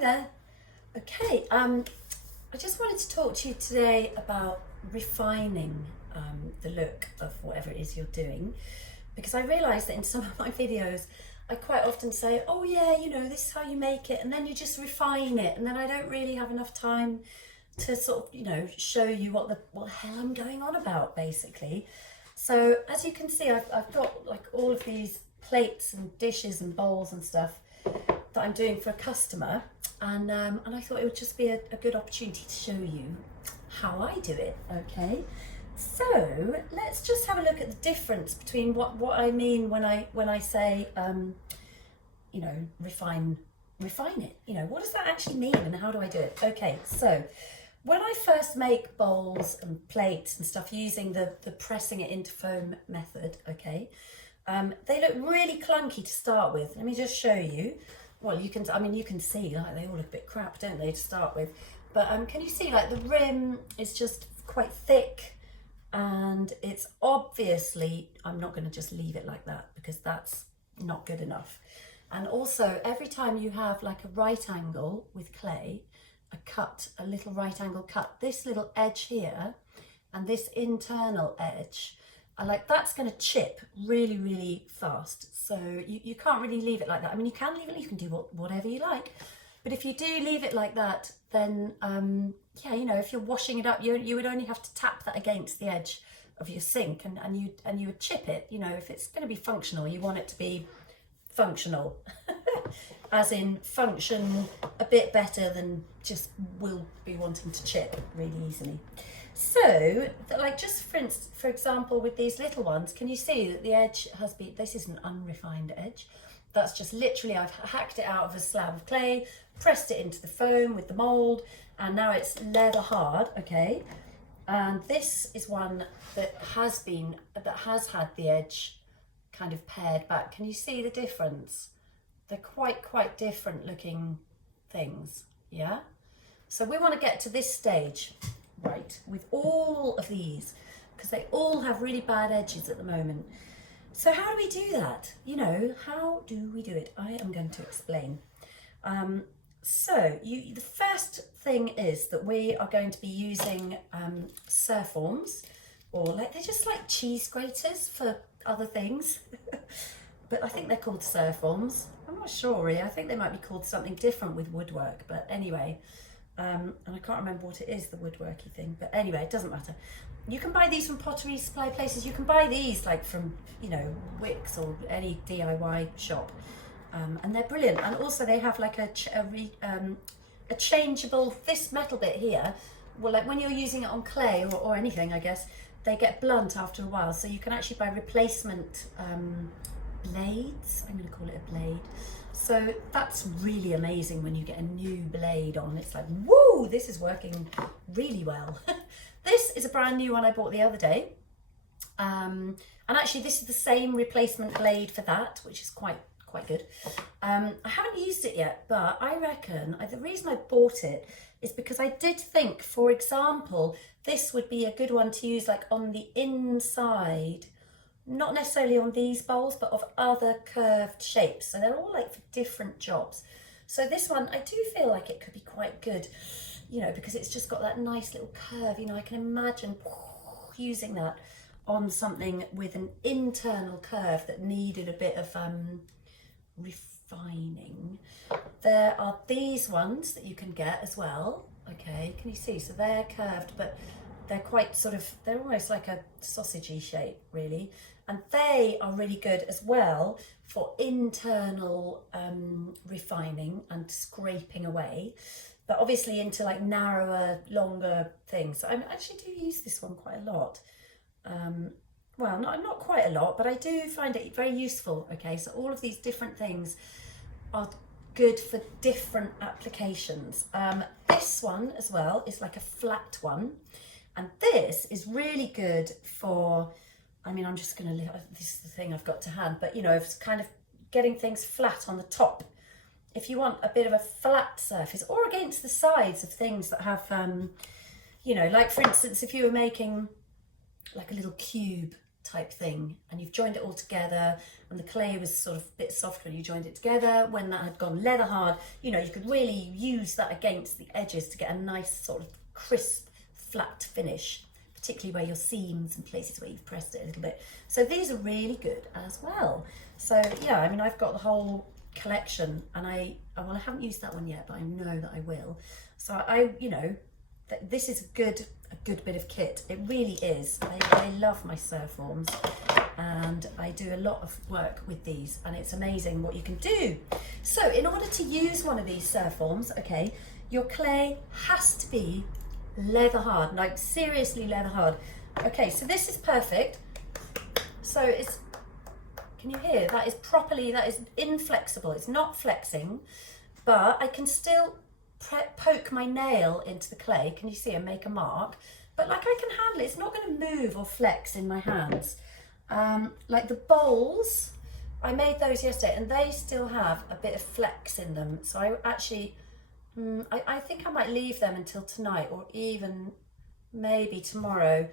there. Okay, I just wanted to talk to you today about refining the look of whatever it is you're doing, because I realise that in some of my videos I quite often say, oh yeah, you know, this is how you make it, and then you just refine it, and then I don't really have enough time to sort of, you know, show you what the hell I'm going on about, basically. So as you can see, I've got like all of these plates and dishes and bowls and stuff that I'm doing for a customer, and I thought it would just be a good opportunity to show you how I do it. Okay, so let's just have a look at the difference between what I mean when I say you know, refine it. You know, what does that actually mean and how do I do it? Okay, so when I first make bowls and plates and stuff using the pressing it into foam method, okay, they look really clunky to start with. Let me just show you. Well, you can see like they all look a bit crap, don't they, to start with? But can you see like the rim is just quite thick, and it's obviously, I'm not going to just leave it like that because that's not good enough. And also every time you have like a right angle with clay, a little right angle cut, this little edge here and this internal edge, that's going to chip really, really fast. So you can't really leave it like that. I mean, you can leave it, you can do whatever you like. But if you do leave it like that, then, yeah, you know, if you're washing it up, you would only have to tap that against the edge of your sink and you would chip it. You know, if it's going to be functional, you want it to be functional, as in function a bit better than just will be wanting to chip really easily. So, like just for example, with these little ones, can you see that the edge has been, this is an unrefined edge. That's just literally, I've hacked it out of a slab of clay, pressed it into the foam with the mould, and now it's leather hard, okay? And this is one that has had the edge kind of pared back. Can you see the difference? They're quite different looking things, yeah? So we want to get to this stage, right, with all of these, because they all have really bad edges at the moment. So how do we do that? You know, how do we do it? I am going to explain. The first thing is that we are going to be using surforms, or they're just like cheese graters for other things. But I think they're called surforms. I'm not sure really. I think they might be called something different with woodwork, but anyway. And I can't remember what it is, the woodworky thing, but anyway, it doesn't matter. You can buy these from pottery supply places. You can buy these like from, you know, Wix or any DIY shop, and they're brilliant. And also they have like a changeable, this metal bit here, well, like when you're using it on clay or anything, I guess, they get blunt after a while, so you can actually buy replacement blades. I'm going to call it a blade. So that's really amazing when you get a new blade on. It's like, woo, this is working really well. This is a brand new one I bought the other day. And actually this is the same replacement blade for that, which is quite good. I haven't used it yet, but I reckon the reason I bought it is because I did think, for example, this would be a good one to use like on the inside, not necessarily on these bowls, but of other curved shapes. So they're all like for different jobs. So this one, I do feel like it could be quite good, you know, because it's just got that nice little curve. You know, I can imagine using that on something with an internal curve that needed a bit of refining. There are these ones that you can get as well. Okay, can you see? So they're curved, but they're quite sort of, they're almost like a sausagey shape, really. And they are really good as well for internal refining and scraping away, but obviously into like narrower, longer things. So I actually do use this one quite a lot. Well, not quite a lot, but I do find it very useful. Okay, so all of these different things are good for different applications. This one as well is like a flat one, and this is really good for, I mean, I'm just going to, this is the thing I've got to hand, but you know, it's kind of getting things flat on the top. If you want a bit of a flat surface, or against the sides of things that have, you know, like for instance, if you were making like a little cube type thing, and you've joined it all together, and the clay was sort of a bit softer when you joined it together. When that had gone leather hard, you know, you could really use that against the edges to get a nice sort of crisp, flat finish, particularly where your seams and places where you've pressed it a little bit. So these are really good as well. So yeah, I mean, I've got the whole collection, and I haven't used that one yet, but I know that I will. So you know, this is a good bit of kit. It really is. I love my surforms, and I do a lot of work with these, and it's amazing what you can do. So in order to use one of these surforms, okay, your clay has to be leather hard, like seriously leather hard. Okay, so this is perfect. So it's, can you hear? That is inflexible. It's not flexing, but I can still poke my nail into the clay. Can you see, and make a mark? But like, I can handle it. It's not going to move or flex in my hands. Like the bowls, I made those yesterday, and they still have a bit of flex in them. So I actually, I think I might leave them until tonight, or even maybe tomorrow.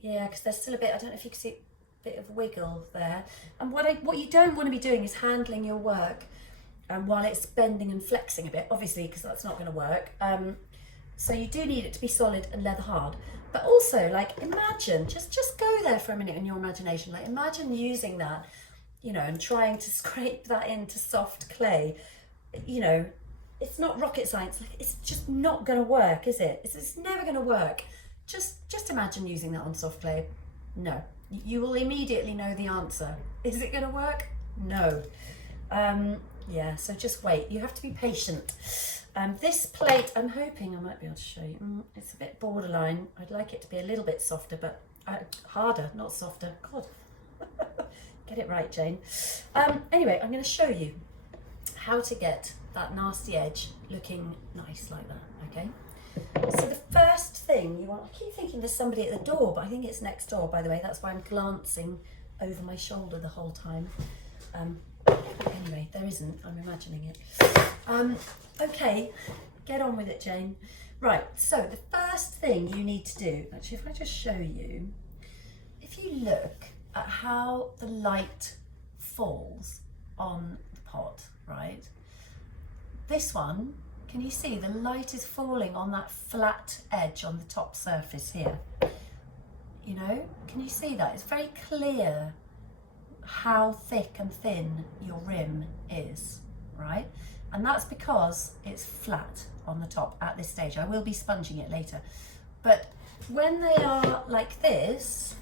Yeah, because there's still a bit, I don't know if you can see a bit of wiggle there. And what you don't want to be doing is handling your work while it's bending and flexing a bit, obviously, because that's not going to work. So you do need it to be solid and leather hard. But also, like, imagine, just go there for a minute in your imagination. Like, imagine using that, you know, and trying to scrape that into soft clay. You know, it's not rocket science. Like, it's just not going to work, is it? It's never going to work. Just imagine using that on soft clay. No, you will immediately know the answer. Is it going to work? No. Yeah, so just wait. You have to be patient. This plate, I'm hoping I might be able to show you. It's a bit borderline. I'd like it to be a little bit softer, but harder, not softer. God, get it right, Jane. Anyway, I'm going to show you how to get that nasty edge looking nice like that, okay? So the first thing you want, I keep thinking there's somebody at the door, but I think it's next door, by the way. That's why I'm glancing over my shoulder the whole time. Anyway, there isn't, I'm imagining it. Okay, get on with it, Jane. Right, so the first thing you need to do, actually, if I just show you, if you look at how the light falls on the pot, right? This one, can you see the light is falling on that flat edge on the top surface here? You know, can you see that? It's very clear how thick and thin your rim is, right? And that's because it's flat on the top at this stage. I will be sponging it later. But when they are like this,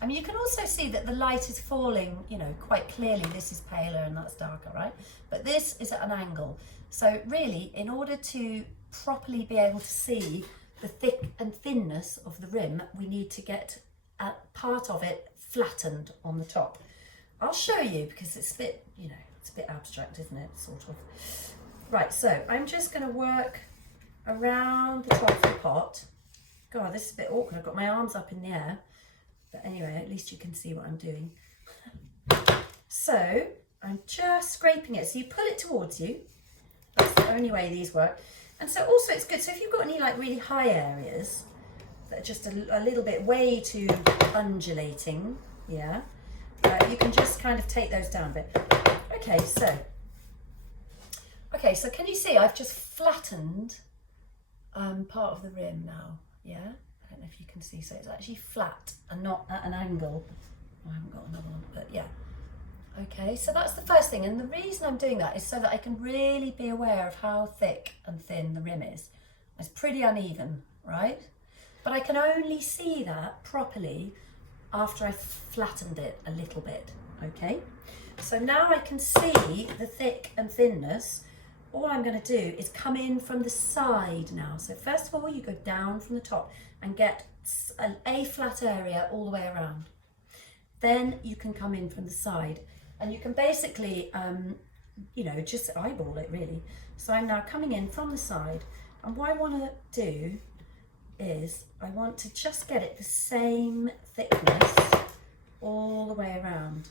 I mean, you can also see that the light is falling, you know, quite clearly. This is paler and that's darker, right? But this is at an angle. So really, in order to properly be able to see the thick and thinness of the rim, we need to get a part of it flattened on the top. I'll show you because it's a bit, you know, it's a bit abstract, isn't it? Sort of. Right, so I'm just going to work around the top of the pot. God, this is a bit awkward. I've got my arms up in the air. But anyway, at least you can see what I'm doing. So I'm just scraping it. So you pull it towards you. That's the only way these work. And so also it's good. So if you've got any like really high areas that are just a little bit way too undulating, yeah, you can just kind of take those down a bit. Okay, so can you see I've just flattened part of the rim now, yeah? I don't know if you can see, so it's actually flat and not at an angle. I haven't got another one, but yeah. Okay, so that's the first thing, and the reason I'm doing that is so that I can really be aware of how thick and thin the rim is. It's pretty uneven, right? But I can only see that properly after I've flattened it a little bit, okay? So now I can see the thick and thinness. All I'm going to do is come in from the side now. So first of all, you go down from the top and get a flat area all the way around. Then you can come in from the side and you can basically, you know, just eyeball it really. So I'm now coming in from the side, and what I want to do is I want to just get it the same thickness all the way around.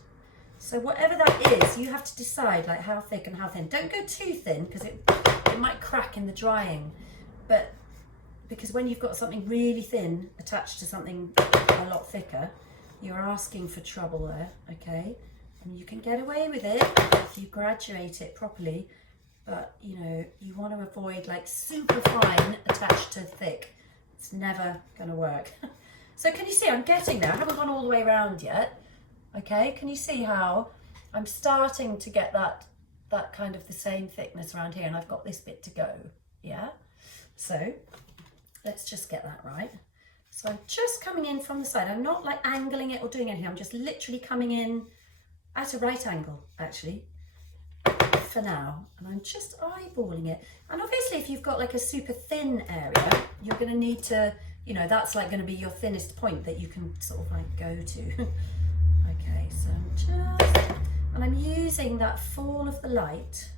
So whatever that is, you have to decide like how thick and how thin. Don't go too thin because it might crack in the drying, but because when you've got something really thin attached to something a lot thicker, you're asking for trouble there, okay? And you can get away with it if you graduate it properly, but you know, you want to avoid like super fine attached to thick. It's never going to work. So can you see I'm getting there? I haven't gone all the way around yet. Okay, can you see how I'm starting to get that kind of the same thickness around here, and I've got this bit to go, yeah? So let's just get that right. So I'm just coming in from the side. I'm not like angling it or doing anything. I'm just literally coming in at a right angle, actually, for now. And I'm just eyeballing it. And obviously if you've got like a super thin area, you're going to need to, you know, that's like going to be your thinnest point that you can sort of like go to. Okay, so I'm using that fall of the light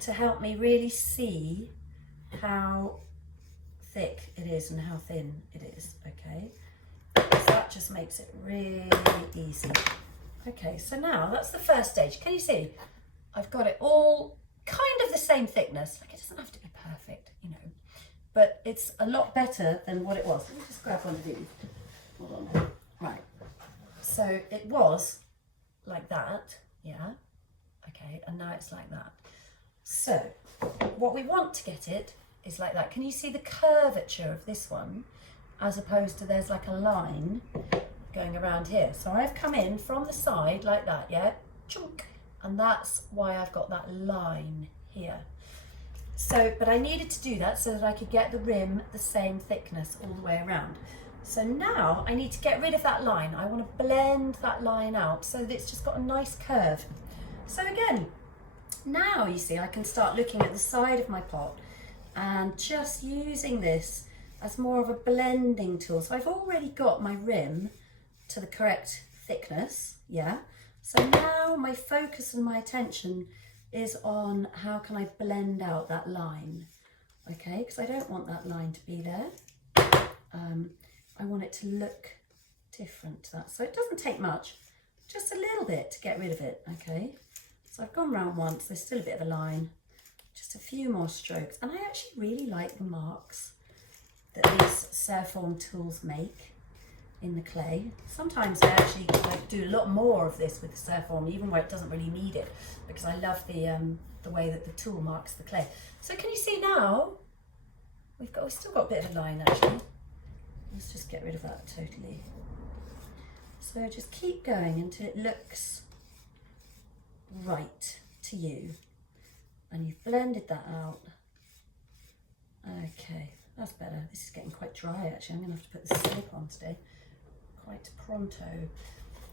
to help me really see how thick it is and how thin it is, okay? So that just makes it really easy. Okay, so now that's the first stage. Can you see? I've got it all kind of the same thickness. Like, it doesn't have to be perfect, you know, but it's a lot better than what it was. Let me just grab one of these. Hold on. Right. So it was like that, yeah? Okay, and now it's like that. So what we want to get it is like that. Can you see the curvature of this one as opposed to there's like a line going around here? So I've come in from the side like that, yeah, chunk, and that's why I've got that line here. So, but I needed to do that so that I could get the rim the same thickness all the way around. So now I need to get rid of that line. I want to blend that line out so that it's just got a nice curve. So again, now you see I can start looking at the side of my pot and just using this as more of a blending tool. So I've already got my rim to the correct thickness, yeah? So now my focus and my attention is on how can I blend out that line, okay? Because I don't want that line to be there. I want it to look different to that. So it doesn't take much, just a little bit to get rid of it, okay? So I've gone round once, there's still a bit of a line. Just a few more strokes, and I actually really like the marks that these surform tools make in the clay. Sometimes I actually like do a lot more of this with the surform, even where it doesn't really need it, because I love the way that the tool marks the clay. So can you see now we've still got a bit of a line actually. Let's just get rid of that totally. So just keep going until it looks right to you. And you've blended that out. Okay, that's better. This is getting quite dry actually. I'm gonna have to put the slip on today. Quite pronto.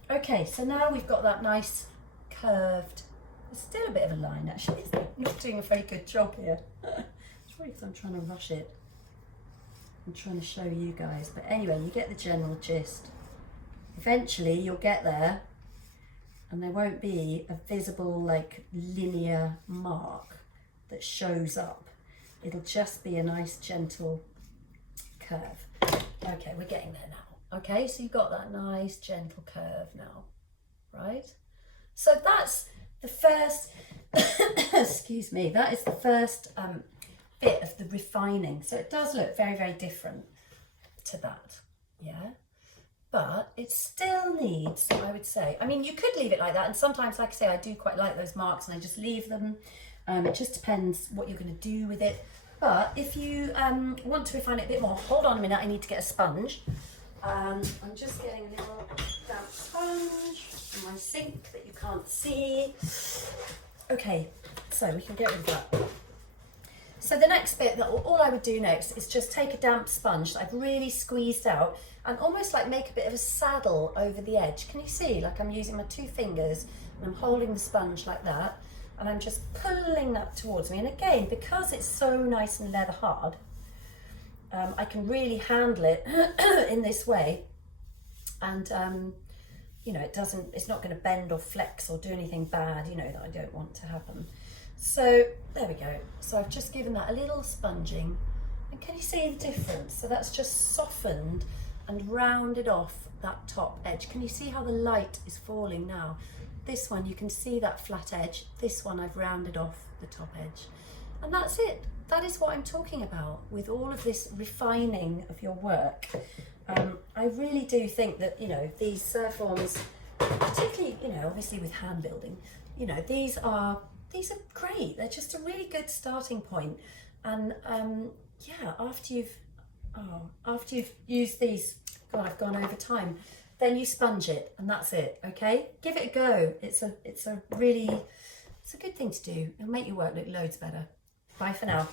Okay, so now we've got that nice curved, there's still a bit of a line actually. It's not doing a very good job here. It's probably because I'm trying to rush it. I'm trying to show you guys. But anyway, you get the general gist. Eventually you'll get there and there won't be a visible like linear mark that shows up. It'll just be a nice gentle curve. Okay, we're getting there now. Okay, so you've got that nice gentle curve now, right? So that's the first, excuse me, that is the first bit of the refining. So it does look very, very different to that, yeah? But it still needs, I would say, I mean, you could leave it like that. And sometimes, like I say, I do quite like those marks and I just leave them. It just depends what you're going to do with it. But if you want to refine it a bit more, hold on a minute, I need to get a sponge. I'm just getting a little damp sponge from my sink that you can't see. Okay, so we can get rid of that. So the next bit, all I would do next is just take a damp sponge that I've really squeezed out and almost like make a bit of a saddle over the edge. Can you see? Like I'm using my 2 fingers and I'm holding the sponge like that and I'm just pulling that towards me. And again, because it's so nice and leather hard, I can really handle it in this way. And, you know, it's not going to bend or flex or do anything bad, you know, that I don't want to happen. So there we go. So I've just given that a little sponging, and can you see the difference? So that's just softened and rounded off that top edge. Can you see how the light is falling now? This one, you can see that flat edge. This one, I've rounded off the top edge. And that's it. That is what I'm talking about with all of this refining of your work. I really do think that, you know, these surforms, particularly, you know, obviously with hand building, you know, these are great. They're just a really good starting point. And yeah, after you've used these, God, I've gone over time, then you sponge it, and that's it. Okay, give it a go. It's a good thing to do. It'll make your work look loads better. Bye for now.